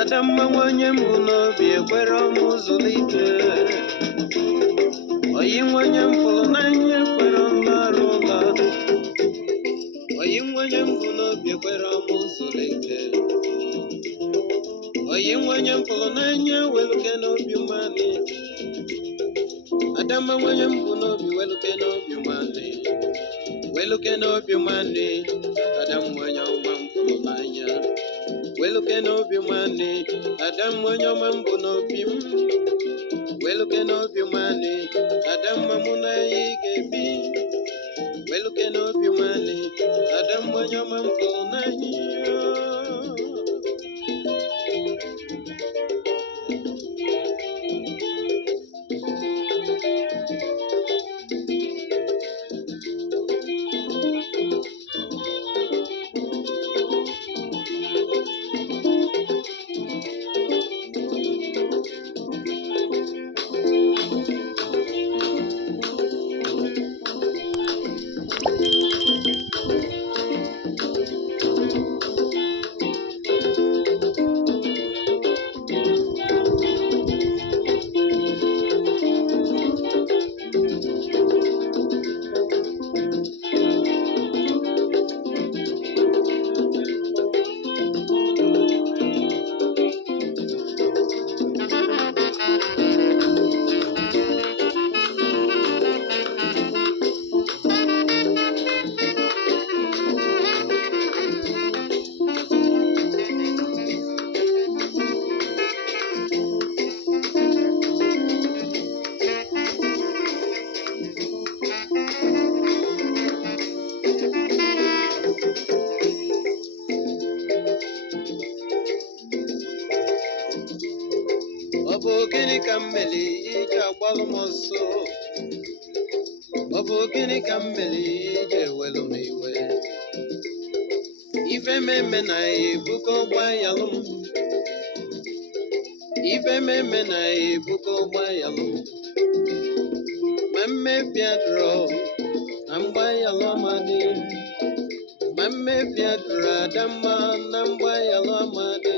Adamma nwanye mbụ n'obi ekwere ọmụ zụlite oyi nwanye mfụrụ n'anya ekwere ọrụ ụla oyi nwanye mbụ n'obi ekwere ọmụ zụlite oyi nwanye mfụrụ n'anya weluke n'obi mmanị Adamma nwanye mbụ n'obi weluke n'obi mmanị weluke n'obi mmanị Adam nwanye ọma mfụrụ n'anya weluke n'obi mmanị Adam onye ọma mbụ n'obi m weluke n'obi mmanị Adamma mụ na ya ga-ebi weluke n'obi mmanị Adam onye ọma m fụrụ n'anya Ọ bụ gịnị ka m mere iji agbalụ m ọsọ? Ọ bụ gịnị ka m mere iji ewelu m iwe? Ife meme na ebuka ụgbọayalụ m. Ife meme na ebuka ụgbọayalụ m. Ma mmebi adịrọ na mgbanyalụ amadị. Ma mmebi adịrọ Adamma na mgbanyalụ amadị.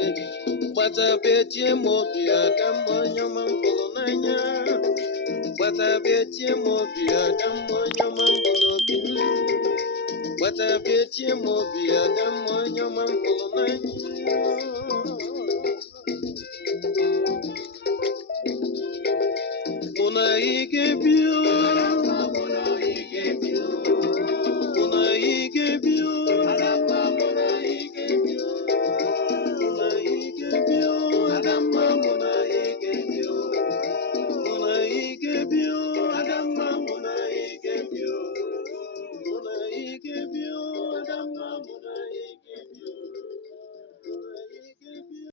Gbatabe tie m obi Adamma onye ọma m fụrụ n'anya gbatabe tie m obi Adamma onye ọma m fụrụ n'obi m gbatabe tie m obi Adamma onye ọma m fụrụ n'anya mụ na ị ga-ebi